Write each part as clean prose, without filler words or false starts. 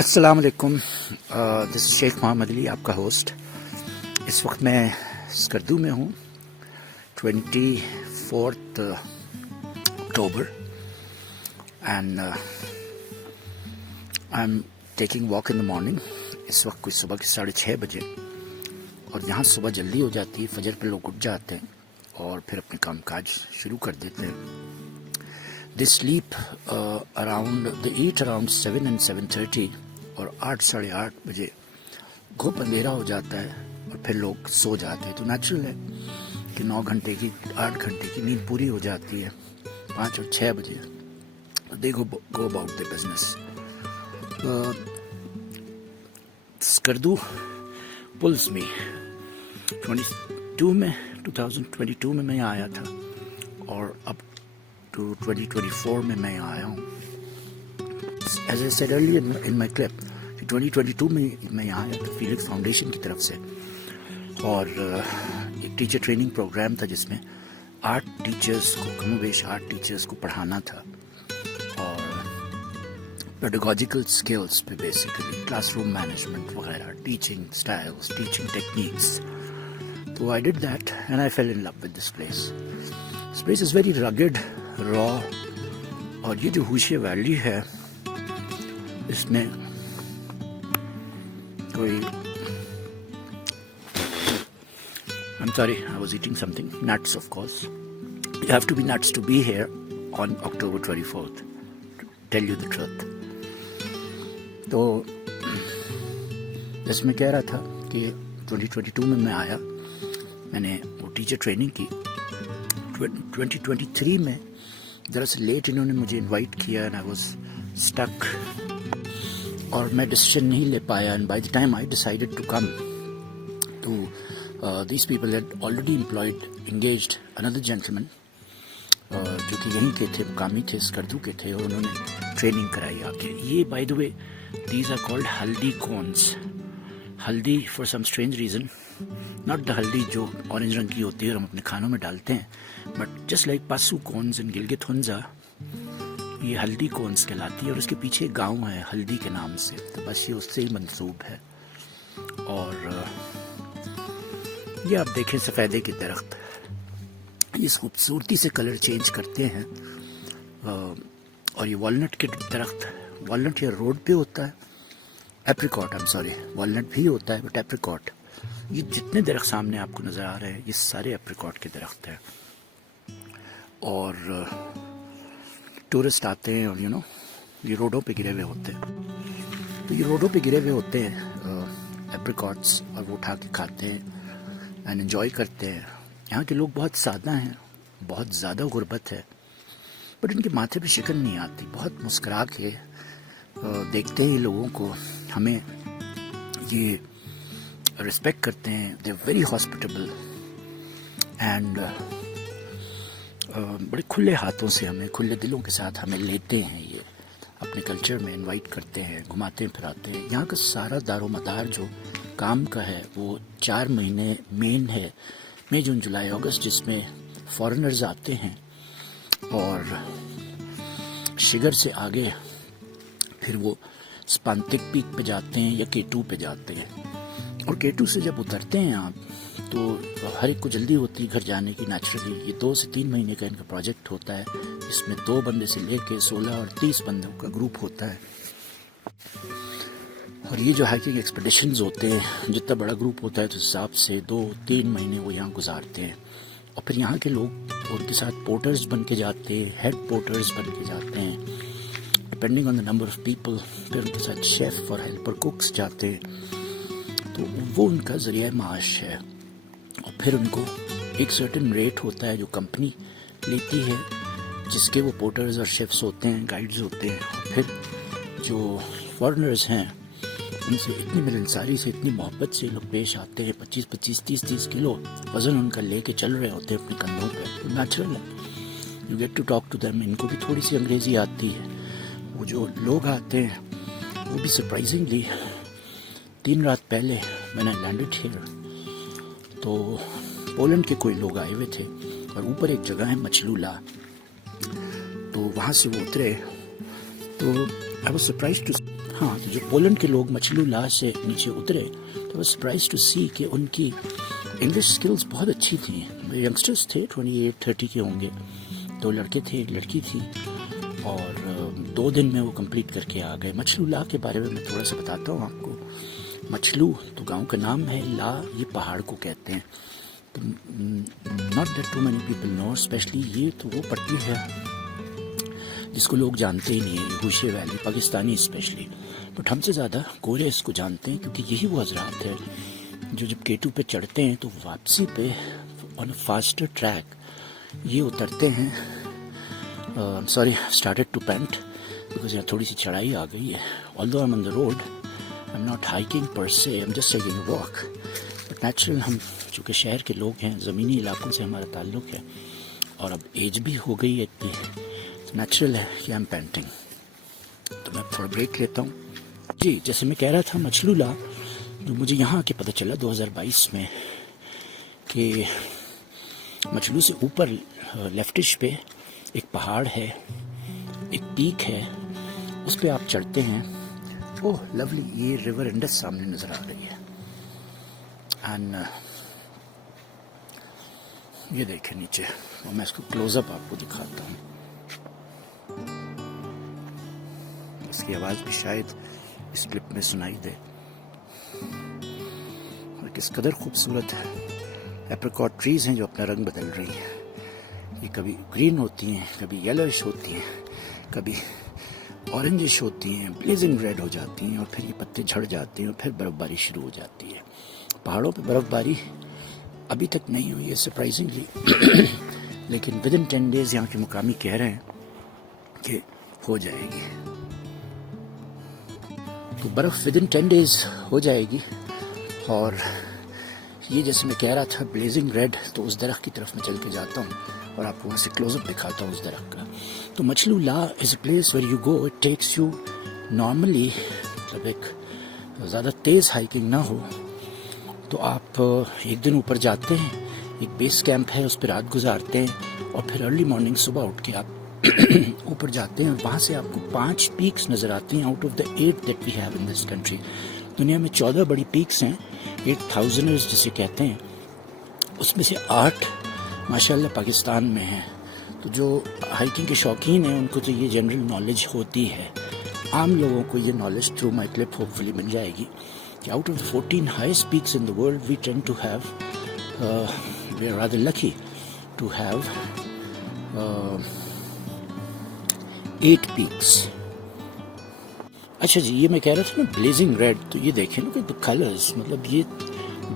السلام علیکم. دس شیخ محمد علی، آپ کا ہوسٹ. اس وقت میں اسکردو میں ہوں. 24 October and I am taking walk in the morning. اس وقت کوئی صبح کے 6:30 بجے، اور یہاں صبح جلدی ہو جاتی ہے. فجر پہ لوگ اٹھ جاتے ہیں اور پھر اپنے کام کاج شروع کر دیتے ہیں. They sleep they eat around 7 and 7:30 اور 8 ساڑھے 8 بجے گھوپ اندھیرا ہو جاتا ہے اور پھر لوگ سو جاتے ہیں. تو نیچرل ہے کہ 9 گھنٹے کی 8 گھنٹے کی نیند پوری ہو جاتی ہے. 5 اور 6 بجے they go about their business. Skardu پلس می 2022 میں میں آیا تھا، اور اب to 2024 میں میں آیا ہوں. As I said earlier in my clip, 2022 میں میں یہاں آیا تھا فیلکس فاؤنڈیشن کی طرف سے، اور ایک ٹیچر ٹریننگ پروگرام تھا جس میں آرٹ ٹیچرز کو، کم و بیش آرٹ ٹیچرز کو پڑھانا تھا، اور پیڈاگوجیکل سکلز پہ بیسیکلی کلاس روم مینجمنٹ وغیرہ، ٹیچنگ اسٹائلز، ٹیچنگ ٹیکنیکس. تو I did that and I fell in love with this place. This place is very rugged, raw. اور یہ جو ہوشیہ ویلی ہے، اس میں کوئی I'm sorry, I was eating something. Nuts, of course. You have to be nuts to be here on October 24th, to tell you the truth. تو جیسے میں کہہ رہا تھا کہ 2022 میں آیا، میں نے وہ ٹیچر ٹریننگ کی. 2023 میں دراصل لیٹ انہوں نے مجھے انوائٹ کیا and I was stuck, اور میں ڈیسیشن نہیں لے پایا. And by the time I decided to come to these people had already engaged another gentleman جو کہ یہیں کے تھے، مقامی تھے، اسکردو کے تھے، اور انہوں نے ٹریننگ کرائی آ کے. یہ by the way these are called ہلدی کونس. ہلدی for some strange reason, not the ہلدی جو اورنج رنگ کی ہوتی ہے اور ہم اپنے کھانوں میں ڈالتے ہیں، بٹ جسٹ لائک پاسو کونز ان گلگت ہنزا، یہ ہلدی کونس کہلاتی ہے. اور اس کے پیچھے ایک گاؤں ہے ہلدی کے نام سے، تو بس یہ اس سے ہی منسوب ہے. اور یہ آپ دیکھیں سفیدے کے درخت، اس خوبصورتی سے کلر چینج کرتے ہیں. اور یہ والنٹ کے درخت، والنٹ یہ روڈ پہ ہوتا ہے، ایپریکاٹ والنٹ بھی ہوتا ہے بٹ ایپریکاٹ. یہ جتنے درخت سامنے آپ کو نظر آ رہے ہیں یہ سارے ایپریکاٹ کے درخت ہیں. اور ٹورسٹ آتے ہیں، اور یہ روڈوں پہ گرے ہوئے ہوتے ہیں. تو یہ روڈوں پہ گرے ہوئے ہوتے ہیں ایپریکاٹس، اور وہ اٹھا کے کھاتے ہیں اینڈ انجوائے کرتے ہیں. یہاں کے لوگ بہت سادہ ہیں، بہت زیادہ غربت ہے، بٹ ان کے ماتھے پہ شکن نہیں آتی. بہت مسکرا کے دیکھتے ہیں لوگوں کو، ہمیں یہ رسپیکٹ کرتے ہیں. دے ویری ہاسپٹیبل اینڈ بڑے کھلے ہاتھوں سے ہمیں، کھلے دلوں کے ساتھ ہمیں لیتے ہیں. یہ اپنے کلچر میں انوائٹ کرتے ہیں، گھماتے ہیں پھراتے ہیں. یہاں کا سارا دار و مدار جو کام کا ہے وہ 4 مہینے مین ہے، مئی جون جولائی اگست، جس میں فارنرز آتے ہیں اور شگر سے آگے پھر وہ سپانتک پیک پہ جاتے ہیں یا K2 پہ جاتے ہیں. اور K2 سے جب اترتے ہیں آپ تو ہر ایک کو جلدی ہوتی ہے گھر جانے کی. نیچرلی یہ 2 سے 3 مہینے کا ان کا پروجیکٹ ہوتا ہے، اس میں 2 بندے سے لے کے 16 اور 30 بندوں کا گروپ ہوتا ہے. اور یہ جو ہائکنگ ایکسپیڈیشنز ہوتے ہیں، جتنا بڑا گروپ ہوتا ہے تو حساب سے 2-3 مہینے وہ یہاں گزارتے ہیں. اور پھر یہاں کے لوگ ان کے ساتھ پورٹرز بن کے جاتے ہیں، ہیڈ پورٹرز بن کے جاتے ہیں depending on the number of people. پھر ان کے ساتھ شیف اور ہیلپر کوکس جاتے ہیں، تو وہ ان کا ذریعہ معاش ہے. اور پھر ان کو ایک سرٹن ریٹ ہوتا ہے جو کمپنی لیتی ہے، جس کے وہ پورٹرز اور شیفس ہوتے ہیں، گائیڈز ہوتے ہیں. اور پھر جو فارنرز ہیں ان سے اتنی ملنساری سے، اتنی محبت سے لوگ پیش آتے ہیں. 25-25 30-30 کلو وزن ان کا لے کے چل رہے ہوتے ہیں اپنے کندھوں پہ. تو نیچرل ہے، you get to talk to them. ان کو بھی تھوڑی سی انگریزی آتی ہے. وہ جو لوگ آتے ہیں وہ بھی سرپرائزنگلی 3 رات پہلے میں نے لینڈڈ ہیئر، تو پولینڈ کے کوئی لوگ آئے ہوئے تھے، اور اوپر ایک جگہ ہے مچلولا، تو وہاں سے وہ اترے. تو I was surprised to ہاں تو جو پولینڈ کے لوگ مچلو لا سے نیچے اترے تو وہ سرپرائز ٹو سی کہ ان کی انگلش سکلز بہت اچھی تھیں. ینگسٹرس تھے 28-30 کے ہوں گے, 2 لڑکے تھے 1 لڑکی تھی, اور 2 دن میں وہ کمپلیٹ کر کے آ گئے. مچلو لا کے بارے میں تھوڑا سا بتاتا ہوں آپ کو. مچلو تو گاؤں کا نام ہے, لا یہ پہاڑ کو کہتے ہیں. Not that too many people know, especially یہ تو وہ پٹی ہے جس کو لوگ جانتے ہی نہیں ہیں, Hushe valley, Pakistani especially. But ہم سے زیادہ گورے اس کو جانتے ہیں, کیونکہ یہی وہ حضرات ہے جو جب K2 پہ چڑھتے ہیں تو واپسی پہ آن اے فاسٹر ٹریک یہ اترتے ہیں. Sorry, started to paint because یہاں تھوڑی سی چڑھائی آ گئی ہے. although I'm on the road, I'm not hiking per se, I'm just taking a walk. But natural, ہم چونکہ شہر کے لوگ ہیں, زمینی علاقوں سے ہمارا تعلق ہے, اور اب ایج بھی ہو گئی ہے اتنی, تو نیچرل ہے کہ I'm painting. تو میں تھوڑا بریک لیتا ہوں. جی, جیسے میں کہہ رہا تھا, مچلو لا جو مجھے یہاں آ کے پتہ چلا 2022 میں کہ مچلو سے اوپر لیفٹش پہ ایک پہاڑ ہے, ایک پیک ہے, اس پہ آپ چڑھتے ہیں. اوہ لولی, یہ ریور انڈس سامنے نظر آ رہی ہے. اینڈ یہ دیکھیں نیچے, اور میں اس کو کلوز اپ آپ کو دکھاتا ہوں. اس کی آواز بھی شاید اس کلپ میں سنائی دے. اور کس قدر خوبصورت ایپریکاٹ ٹریز ہیں جو اپنا رنگ بدل رہی ہیں. یہ کبھی گرین ہوتی ہیں, کبھی یلوش ہوتی ہیں, کبھی اورنجش ہوتی ہیں, بلیزنگ ریڈ ہو جاتی ہیں, اور پھر یہ پتے جھڑ جاتے ہیں, اور پھر برف باری شروع ہو جاتی ہے. پہاڑوں پہ برف باری ابھی تک نہیں ہوئی ہے سرپرائزنگلی, لیکن ود ان 10 days یہاں کے مقامی کہہ رہے ہیں کہ ہو جائے گی. تو برف ود ان 10 days ہو جائے گی. اور یہ جیسے میں کہہ رہا تھا بلیزنگ ریڈ, تو اس درخت کی طرف میں چل کے جاتا ہوں اور آپ کو وہاں سے کلوز اپ دکھاتا ہوں اس درخت کا. تو مچلو لا is a place where you go, it takes you normally, مطلب ایک زیادہ تیز ہائکنگ نہ ہو تو آپ ایک دن اوپر جاتے ہیں, ایک بیس کیمپ ہے, اس پہ رات گزارتے ہیں, اور پھر ارلی مارننگ صبح اٹھ کے آپ اوپر جاتے ہیں, اور وہاں سے آپ کو 5 پیکس نظر آتی ہیں out of the 8 that we have in this country. دنیا میں 14 بڑی پیکس ہیں, 8000ers جسے کہتے ہیں, اس میں سے 8 ماشاءاللہ پاکستان میں ہیں. تو جو ہائکنگ کے شوقین ہیں ان کو تو یہ جنرل نالج ہوتی ہے. عام لوگوں کو یہ knowledge through my clip hopefully مل جائے گی کہ out of the 14 highest peaks in the world, we tend to have, we are rather lucky to have 8 peaks. اچھا جی, یہ میں کہہ رہا تھا نا بلیزنگ ریڈ, تو یہ دیکھیں نا کہ کلرز, مطلب یہ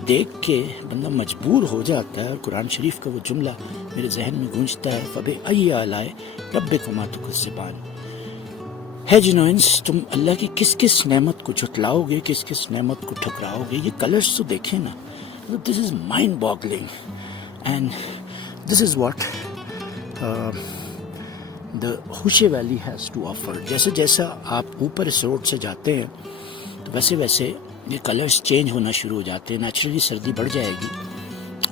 دیکھ کے بندہ مجبور ہو جاتا ہے. اور قرآن شریف کا وہ جملہ میرے ذہن میں گونجتا ہے, فَبِأَيِّ آلَاءِ رَبِّكُمَا تُكَذِّبَانِ. ہے جنوائنس, تم اللہ کی کس کس نعمت کو جھٹلاؤ گے, کس کس نعمت کو ٹھکراؤ گے. یہ کلرز تو دیکھیں نا, this is mind boggling, and this is what the Hushe valley has to offer. جیسے جیسا آپ اوپر اس روڈ سے جاتے ہیں تو ویسے ویسے یہ کلرز چینج ہونا شروع ہو جاتے ہیں. نیچرلی سردی بڑھ جائے گی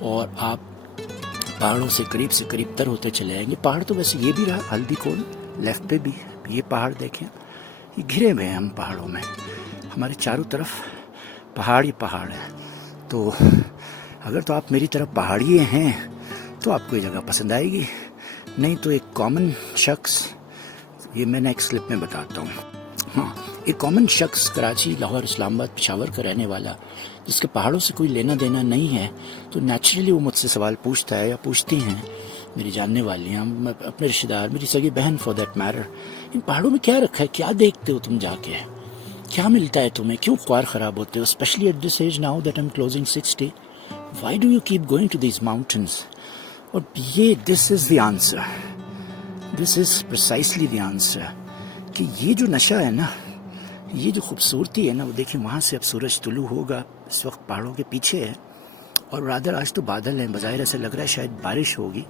اور آپ پہاڑوں سے قریب تر ہوتے چلے جائیں گے. پہاڑ تو ویسے یہ بھی رہا, ہلدی کول لیفٹ پہ بھی یہ پہاڑ دیکھیں, یہ گھرے ہوئے ہیں ہم پہاڑوں میں, ہمارے چاروں طرف پہاڑ ہی پہاڑ ہے. تو اگر تو آپ میری طرف پہاڑی ہیں تو آپ کو یہ جگہ پسند آئے گی, نہیں تو ایک کامن شخص, یہ میں نیکسٹ کلپ میں بتاتا ہوں. ہاں, ایک کامن شخص کراچی, لاہور, اسلام آباد, پشاور کا رہنے والا جس کے پہاڑوں سے کوئی لینا دینا نہیں ہے, تو نیچرلی وہ مجھ سے سوال پوچھتا ہے یا پوچھتی ہیں میری جاننے والی ہیں, اپنے رشتہ دار, میری سگی بہن فار دیٹ میٹر, ان پہاڑوں میں کیا رکھا ہے, کیا دیکھتے ہو تم جا کے, کیا ملتا ہے تمہیں, کیوں خوار خراب ہوتے ہو, specially at this age now that I am closing 60, why do you keep going to these mountains. اور یہ this is the answer, this is precisely the answer, کہ یہ جو نشہ ہے نا, یہ جو خوبصورتی ہے نا, وہ دیکھیں وہاں سے اب سورج طلوع ہوگا, اس وقت پہاڑوں کے پیچھے ہے, اور رادر آج تو بادل ہیں, بظاہر ایسا لگ رہا ہے شاید بارش ہوگی,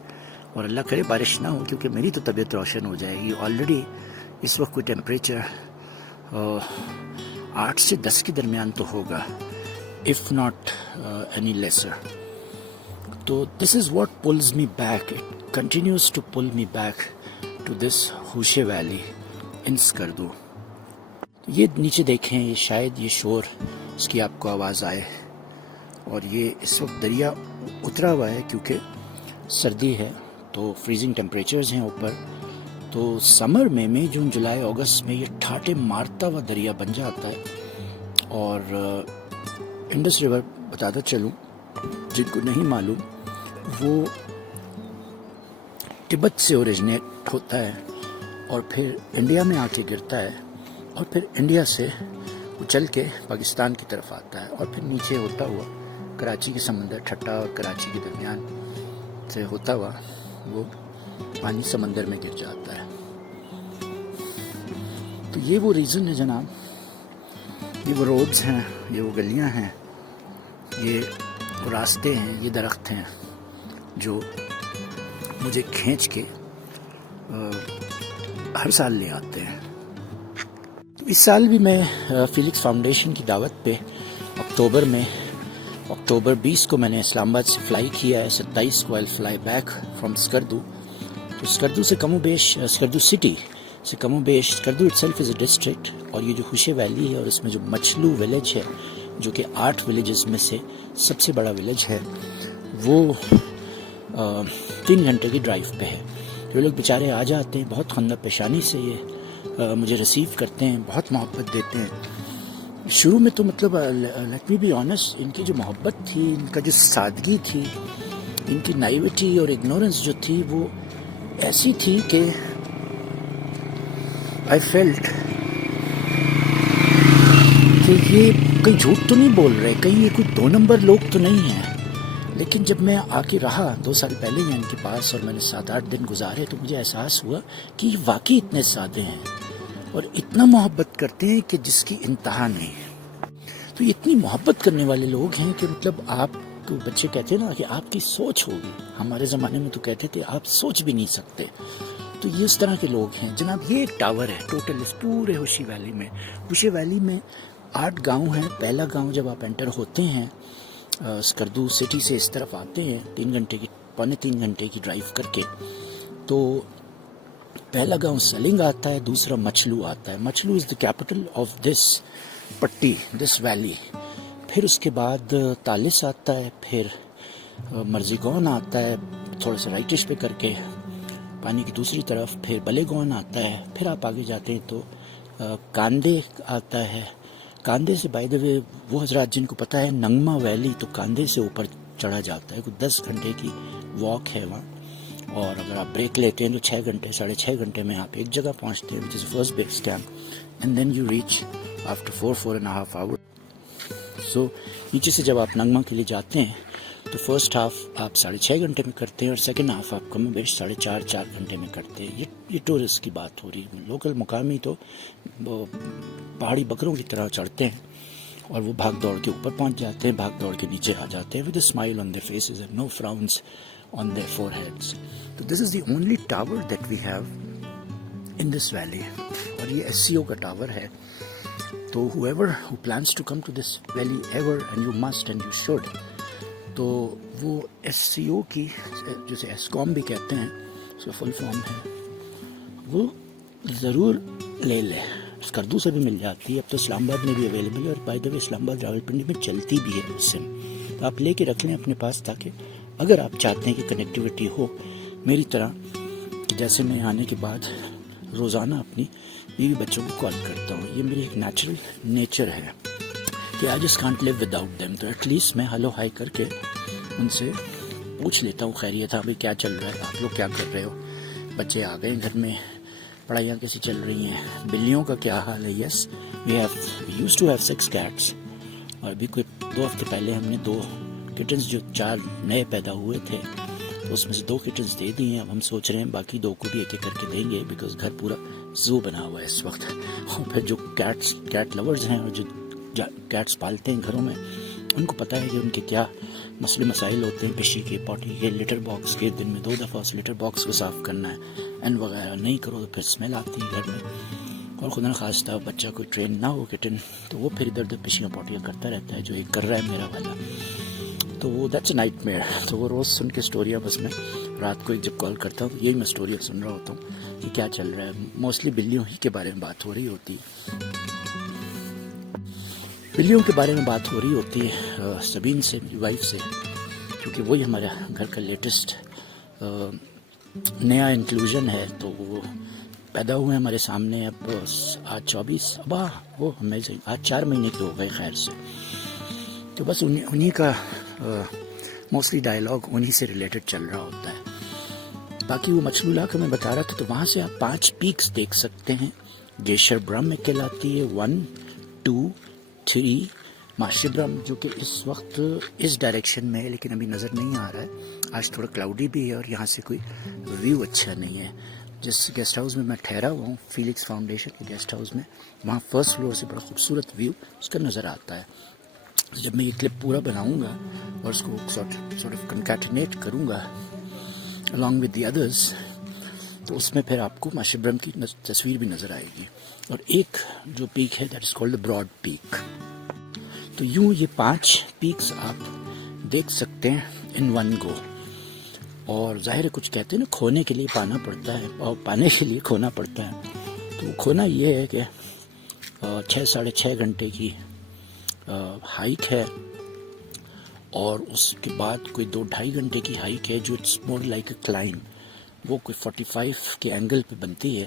اور اللہ کرے بارش نہ ہو, کیونکہ میری تو طبیعت روشن ہو جائے گی. آلریڈی اس وقت کوئی ٹیمپریچر 8 سے 10 کے درمیان تو ہوگا, if not any lesser. تو this is what pulls me back, it continues to pull me back to this Hushe valley in Skardu. یہ نیچے دیکھیں، یہ شاید یہ شور اس کی آپ کو آواز آئے، اور یہ اس وقت دریا اترا ہوا ہے کیونکہ سردی ہے تو فریزنگ ٹیمپریچرز ہیں اوپر. تو سمر میں مئی جون جولائی اگست میں یہ ٹھاٹے مارتا ہوا دریا بن جاتا ہے. اور انڈس ریور بتاتا چلوں جن کو نہیں معلوم، وہ تبت سے اوریجنیٹ ہوتا ہے اور پھر انڈیا میں آ کے گرتا ہے، اور پھر انڈیا سے وہ چل کے پاکستان کی طرف آتا ہے، اور پھر نیچے ہوتا ہوا کراچی کے سمندر، ٹھٹا اور کراچی کے درمیان سے ہوتا ہوا وہ پانی سمندر میں گر جاتا ہے. تو یہ وہ ریزن ہے جناب، یہ وہ روڈز ہیں، یہ وہ گلیاں ہیں، یہ وہ راستے ہیں، یہ درخت ہیں جو مجھے کھینچ کے ہر سال لے آتے ہیں. اس سال بھی میں فیلکس فاؤنڈیشن کی دعوت پہ اکتوبر 20 کو میں نے اسلام آباد سے فلائی کیا ہے. 27 کو فلائی بیک فرام اسکردو. تو اسکردو سے کم و بیش، اسکردو سٹی سے کم و بیش، Skardu it self is a district, اور یہ جو خوشے ویلی ہے اور اس میں جو مچلو ولیج ہے جو کہ 8 ولیجز میں سے سب سے بڑا ولیج ہے، وہ 3 گھنٹے کی ڈرائیو پہ ہے. جو لوگ بیچارے آ جاتے ہیں بہت خندہ پیشانی سے یہ مجھے ریسیو کرتے ہیں، بہت محبت دیتے ہیں. شروع میں تو مطلب لیٹ می بی آنیسٹ، ان کی جو محبت تھی، ان کا جو سادگی تھی، ان کی نائیوٹی اور اگنورنس جو تھی وہ ایسی تھی کہ آئی فیلٹ کہ یہ کہیں جھوٹ تو نہیں بول رہے، کہیں یہ کوئی 2 نمبر لوگ تو نہیں ہیں. لیکن جب میں آ کے رہا 2 سال پہلے ہی ان کے پاس اور میں نے 7-8 دن گزارے تو مجھے احساس ہوا کہ یہ واقعی اتنے سادے ہیں اور اتنا محبت کرتے ہیں کہ جس کی انتہا نہیں. تو یہ اتنی محبت کرنے والے لوگ ہیں کہ مطلب آپ کو بچے کہتے ہیں نا کہ آپ کی سوچ ہوگی، ہمارے زمانے میں تو کہتے تھے آپ سوچ بھی نہیں سکتے. تو یہ اس طرح کے لوگ ہیں جناب. یہ ایک ٹاور ہے ٹوٹل اس پورے ہوشی ویلی میں. ہوشی ویلی میں 8 گاؤں ہیں. پہلا گاؤں جب آپ انٹر ہوتے ہیں اسکردو سٹی سے اس طرف آتے ہیں 3 گھنٹے کی ڈرائیو کر کے، تو پہلا گاؤں سلنگ آتا ہے، دوسرا مچلو آتا ہے. مچلو از دا کیپٹل آف دس پٹی، دس ویلی. پھر اس کے بعد تالس آتا ہے، پھر مرزی گون آتا ہے تھوڑا سا رائٹش پہ کر کے پانی کی دوسری طرف، پھر بلے گون آتا ہے. پھر آپ آگے جاتے ہیں تو کاندے آتا ہے. کاندے سے بائی دا وے وہ حضرات جن کو پتہ ہے ننگما ویلی، تو کاندے سے اوپر چڑھا جاتا ہے. کوئی 10 گھنٹے کی واک ہے وہاں، اور اگر آپ بریک لیتے ہیں تو 6 گھنٹے 6.5 گھنٹے میں آپ ایک جگہ پہنچتے ہیں which is first base camp, and then you reach after 4.5 hours. سو نیچے سے جب آپ ننگما کے لیے جاتے ہیں تو فرسٹ ہاف آپ 6.5 گھنٹے میں کرتے ہیں اور سیکنڈ ہاف آپ کم و بیش 4.5 گھنٹے میں کرتے ہیں. یہ ٹورسٹ کی بات ہو رہی ہے. لوکل مقامی تو پہاڑی بکروں کی طرح چڑھتے ہیں اور وہ بھاگ دوڑ کے اوپر پہنچ جاتے ہیں، بھاگ دوڑ کے نیچے آ جاتے ہیں with a smile on their faces and no frowns on their foreheads. So this is the only tower that we have in this valley. اور یہ SCO کا ٹاور ہے. تو whoever who plans to come to this valley ever, and you must and you should, تو وہ SCO کی جسے ایسکوم بھی کہتے ہیں، اس کا فل فارم ہے، وہ ضرور لے لے. اسکردو سے بھی مل جاتی ہے، اب تو اسلام آباد میں بھی اویلیبل ہے، اور بائی دا وے اسلام آباد راولپنڈی میں چلتی بھی ہے اس سم. تو آپ لے کے رکھ لیں اپنے پاس، تاکہ اگر آپ چاہتے ہیں کہ کنیکٹیوٹی ہو میری طرح، کہ جیسے میں آنے کے بعد روزانہ اپنی بیوی بچوں کو کال کرتا ہوں. یہ میری ایک نیچرل نیچر ہے کہ I just can't live without them. تو ایٹ لیسٹ میں ہلو ہائی کر کے ان سے پوچھ لیتا ہوں خیریت، ابھی کیا چل رہا ہے، آپ لوگ کیا کر رہے ہو، بچے آ گئے گھر میں، پڑھائیاں کیسے چل رہی ہیں، بلیوں کا کیا حال ہے. Yes we use to have 6 cats، اور ابھی کوئی 2 ہفتے پہلے ہم نے 2 کٹنز جو 4 نئے پیدا ہوئے تھے، تو اس میں سے 2 کٹنز دے دی ہیں. اب ہم سوچ رہے ہیں باقی 2 کو بھی ایک ایک کر کے دیں گے، بیکاز گھر پورا زو بنا ہوا ہے اس وقت. اور پھر جو کیٹ لورز ہیں اور جو کیٹس پالتے ہیں گھروں میں، ان کو پتہ ہے کہ ان کے کیا مسئلے مسائل ہوتے ہیں، پشی کے، پوٹی کے، لیٹر باکس کے. دن میں 2 دفعہ اس لیٹر باکس کو صاف کرنا ہے، اینڈ وغیرہ نہیں کرو تو پھر اسمیل آتی ہے گھر میں. اور خدا نخواستہ بچہ کوئی ٹرین نہ ہو کٹن، تو وہ پھر ادھر ادھر پشیاں پوٹیاں کرتا رہتا ہے، جو ایک کر رہا ہے میرا والا. تو وہ دیٹس اے نائٹ میئر. تو وہ روز سن کے اسٹوریاں بس میں رات کو ایک جب کال کرتا ہوں تو یہی میں اسٹوری سن رہا ہوتا ہوں کہ کیا چل رہا ہے. موسٹلی بلیوں ہی کے بارے میں بات ہو رہی ہوتی ہے. بلیوں کے بارے میں بات ہو رہی ہوتی ہے سبین سے, میری وائف سے, کیونکہ وہی ہمارا گھر کا لیٹسٹ نیا انکلوژن ہے. تو وہ پیدا ہوئے ہمارے سامنے. اب آج 24 وہ امیزنگ, آج 4 مہینے کے ہو گئے خیر سے. تو بس انہی کا موسٹلی ڈائلاگ انہی سے ریلیٹڈ چل رہا ہوتا ہے. باقی وہ مچھلولا کا میں بتا رہا تھا, تو وہاں سے آپ 5 پیکس دیکھ سکتے ہیں. گلیشیر برم میں کہلاتی ہے 1, 2, 3. ماشبرم جو کہ اس وقت اس ڈائریکشن میں ہے لیکن ابھی نظر نہیں آ رہا ہے. آج تھوڑا کلاؤڈی بھی ہے اور یہاں سے کوئی ویو اچھا نہیں ہے. جس گیسٹ ہاؤس میں ٹھہرا ہوا ہوں, فیلکس فاؤنڈیشن کے گیسٹ ہاؤس میں, وہاں فرسٹ فلور سے بڑا خوبصورت ویو اس کا نظر آتا ہے. جب میں یہ کلپ پورا بناؤں گا اور اس کو سارٹ آف کنکیٹنیٹ کروں گا along with the others, تو اس میں پھر آپ کو ماشبرم کی تصویر بھی نظر آئے گی. اور ایک جو پیک ہے that is called Broad Peak. تو یوں یہ 5 پیکس آپ دیکھ سکتے ہیں ان ون گو. اور ظاہر ہے کچھ کہتے ہیں نا, کھونے کے لیے پانا پڑتا ہے اور پانے کے لیے کھونا پڑتا ہے. تو کھونا یہ ہے کہ 6-6.5 گھنٹے کی ہائیک ہے, اور اس کے بعد کوئی 2-2.5 گھنٹے کی ہائیک ہے جو it's more like a climb. وہ کوئی 45 کے اینگل پہ بنتی ہے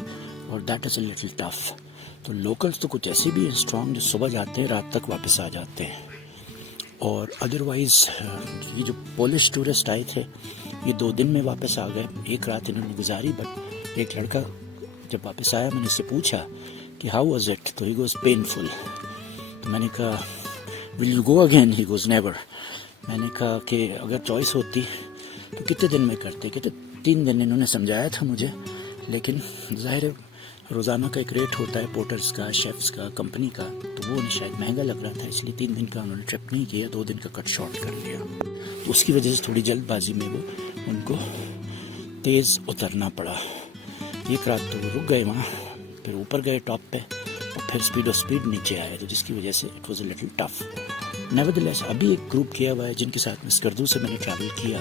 اور that is a little tough. تو لوکلز تو کچھ ایسے بھی ہیں اسٹرانگ جو صبح جاتے ہیں رات تک واپس آ جاتے ہیں. اور ادروائز یہ جو پولش ٹورسٹ آئے تھے یہ 2 دن میں واپس آ گئے. 1 رات انہوں نے گزاری. بٹ ایک لڑکا جب واپس آیا, میں نے اس سے پوچھا کہ ہاؤ واز اٹ, تو ہی گوز پینفل. تو میں نے کہا will you go again, he goes never. میں نے کہا کہ اگر چوائس ہوتی تو کتنے دن میں کرتے. کہتے 3 دن انہوں نے سمجھایا تھا مجھے, لیکن ظاہر ہے روزانہ کا ایک ریٹ ہوتا ہے پورٹرز کا, شیفز کا, کمپنی کا, تو وہ انہیں شاید مہنگا لگ رہا تھا, اس لیے 3 دن کا انہوں نے ٹرپ نہیں کیا, 2 دن کا کٹ شارٹ کر لیا. تو اس کی وجہ سے تھوڑی جلد بازی میں وہ ان کو تیز اترنا پڑا. 1 رات تو وہ رک گئے وہاں, پھر اوپر گئے ٹاپ پہ, اور پھر اسپیڈ نیچے آئے, تو جس کی وجہ سے it was a little tough. Nevertheless ابھی ایک گروپ کیا ہوا ہے جن کے ساتھ اسکردو سے میں نے ٹریول کیا.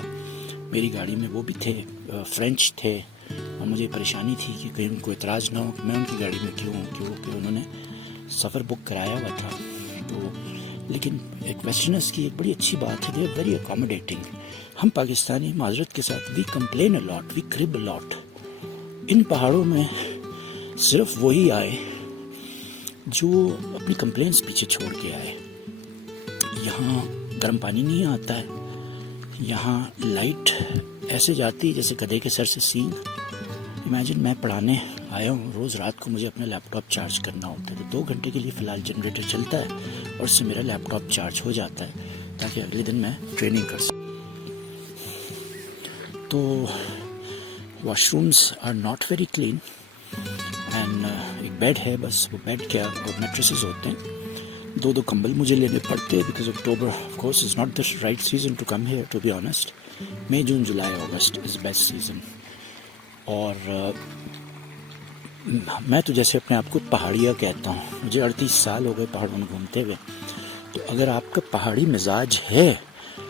میری گاڑی میں وہ بھی تھے, فرینچ تھے, اور مجھے پریشانی تھی کہ کہیں ان کو اعتراض نہ ہو کہ میں ان کی گاڑی میں کیوں ہوں, کیونکہ انہوں نے سفر بک کرایا ہوا تھا. تو لیکن ایک ویسٹرنرس کی ایک بڑی اچھی بات ہے, دے آر ویری اکاموڈیٹنگ. ہم پاکستانی معذرت کے ساتھ وی کمپلین اے لاٹ, وی کرب اے لاٹ. ان پہاڑوں میں صرف وہی آئے جو اپنی کمپلینس پیچھے چھوڑ کے آئے. یہاں گرم پانی نہیں آتا ہے, یہاں لائٹ ایسے جاتی ہے جیسے گدھے کے سر سے سینگ. امیجن میں پڑھانے آیا ہوں, روز رات کو مجھے اپنا لیپ ٹاپ چارج کرنا ہوتا ہے, تو 2 گھنٹے کے لیے فی الحال جنریٹر چلتا ہے اور اس سے میرا لیپ ٹاپ چارج ہو جاتا ہے تاکہ اگلے دن میں ٹریننگ کر سکوں. تو washrooms are not very clean, and ایک بیڈ ہے بس, وہ بیڈ کیا اور میٹریسز ہوتے ہیں. 2 کمبل مجھے لینے پڑتے because October of course is not the right season to come here, to be honest. May, June, July, August is best season. اور میں تو جیسے اپنے آپ کو پہاڑیا کہتا ہوں, مجھے 38 سال ہو گئے پہاڑوں میں گھومتے ہوئے. تو اگر آپ کا پہاڑی مزاج ہے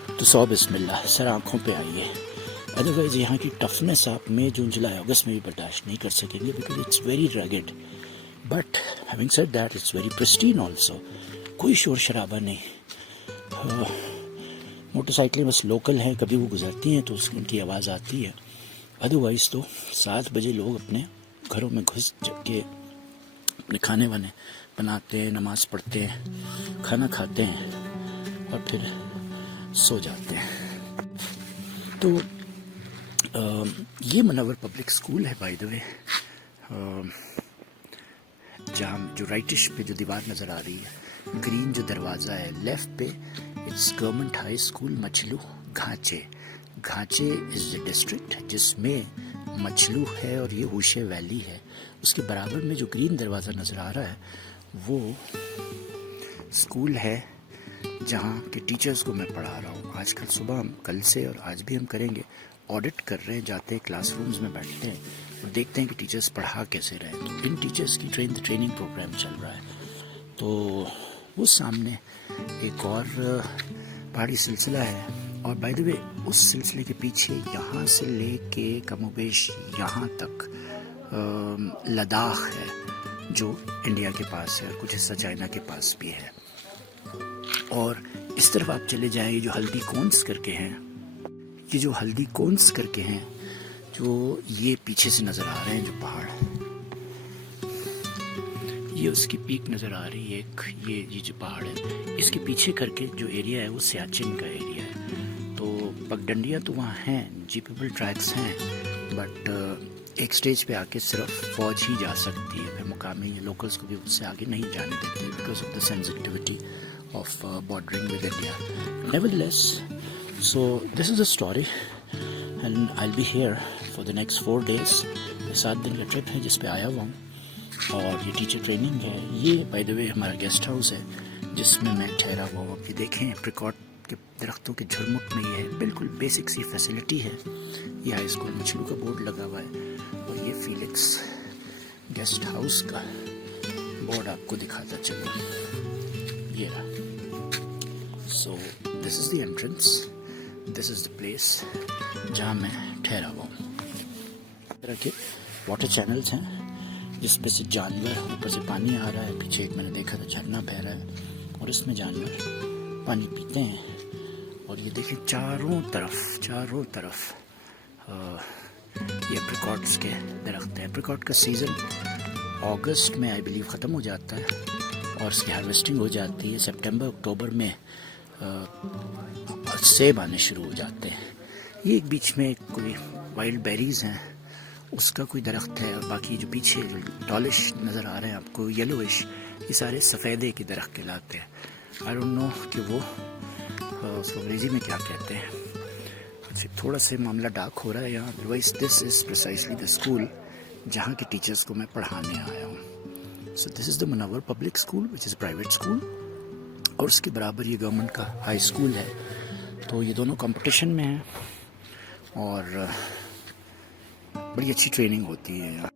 تو 100 بسم اللہ, سر آنکھوں پہ آئیے. ادروائز یہاں کی ٹفنس آپ مئی, جون, جولائی, اگست میں بھی برداشت نہیں کر سکیں گے because it's very rugged. But having said that it's very pristine also. کوئی شور شرابہ نہیں. موٹر سائیکلیں بس لوکل ہیں, کبھی وہ گزرتی ہیں تو ان کی آواز آتی ہے. ادروائز تو 7 بجے لوگ اپنے گھروں میں گھس کے اپنے کھانے وانے بناتے ہیں, نماز پڑھتے ہیں, کھانا کھاتے ہیں اور پھر سو جاتے ہیں. تو یہ منور پبلک اسکول ہے بائی دا وے, جہاں جو رائٹش پہ جو دیوار نظر آ رہی ہے, گرین جو دروازہ ہے لیفٹ پہ, it's government high school Machulu Ghanche. Ghanche is the district جس میں مچھلو ہے اور یہ ہوشے ویلی ہے. اس کے برابر میں جو گرین دروازہ نظر آ رہا ہے وہ اسکول ہے جہاں کے ٹیچرز کو میں پڑھا رہا ہوں. آج کل صبح ہم, کل سے اور آج بھی ہم کریں گے, آڈٹ کر رہے ہیں, جاتے ہیں کلاس رومز میں بیٹھتے ہیں اور دیکھتے ہیں کہ ٹیچرز پڑھا کیسے رہے. تو ان ٹیچرز کی ٹریننگ پروگرام چل رہا ہے. تو وہ سامنے ایک اور پہاڑی سلسلہ ہے اور بائی دا وے اس سلسلے کے پیچھے یہاں سے لے کے کم و بیش یہاں تک لداخ ہے جو انڈیا کے پاس ہے، اور کچھ حصہ چائنا کے پاس بھی ہے. اور اس طرف آپ چلے جائیں، یہ جو ہلدی کونس کر کے ہیں، یہ جو ہلدی کونس کر کے ہیں، جو یہ پیچھے سے نظر آ رہے ہیں جو پہاڑ، یہ اس کی پیک نظر آ رہی ہے. ایک یہ جو پہاڑ ہے اس کے پیچھے کر کے جو ایریا ہے وہ سیاچن کا ایریا ہے. تو پگڈنڈیاں تو وہاں ہیں، جیپیبل ٹریکس ہیں، بٹ ایک سٹیج پہ آ کے صرف فوج ہی جا سکتی ہے، پھر مقامی لوکلز کو بھی اس سے آگے نہیں جانے دیتی because of the sensitivity of bordering with India. Nevertheless, so this is a story and I will be here for the next 4 days. یہ 7 دن کا ٹرپ ہے جس پہ آیا ہوا ہوں، اور یہ ٹیچر ٹریننگ ہے. یہ بائی دا وے ہمارا گیسٹ ہاؤس ہے جس میں میں ٹھہرا ہوا ہوں. یہ دیکھیں پریکاٹ کے درختوں کے جھرمٹ میں یہ ہے، بالکل بیسک سی فیسلٹی ہے. یہ ہائی اسکول مچھلو کا بورڈ لگا ہوا ہے، اور یہ فیلکس گیسٹ ہاؤس کا بورڈ آپ کو دکھاتا چلو، یہ رہا. سو this is the entrance, this is the place جہاں میں ٹھہرا ہوا ہوں. اس طرح کے واٹر چینلز ہیں جس پہ سے جانور، اوپر سے پانی آ رہا ہے. پیچھے ایک میں نے دیکھا تھا جھرنا بہہ رہا ہے، اور اس میں جانور پانی پیتے ہیں. اور یہ دیکھیں چاروں طرف یہ اپریکاٹس کے درخت ہیں. اپریکاٹ کا سیزن اگست میں آئی بلیو ختم ہو جاتا ہے، اور اس کی ہارویسٹنگ ہو جاتی ہے سپٹمبر اکتوبر میں. سیب آنے شروع ہو جاتے ہیں. یہ ایک بیچ میں کوئی وائلڈ بیریز ہیں اس کا کوئی درخت ہے، اور باقی جو پیچھے جو ڈالش نظر آ رہے ہیں آپ کو یلوش، یہ سارے سفیدے کے درخت کہلاتے ہیں. آئی ڈونٹ نو کہ وہ اس کو انگریزی میں کیا کہتے ہیں. تھوڑا سے معاملہ ڈارک ہو رہا ہے یہاں، otherwise this is precisely the school جہاں کے ٹیچرس کو میں پڑھانے آیا ہوں. So this is the Munawar public school which is private school, اور اس کے برابر یہ گورنمنٹ کا ہائی اسکول ہے. تو یہ دونوں کمپٹیشن میں ہیں، اور بڑی اچھی ٹریننگ ہوتی ہے یہاں.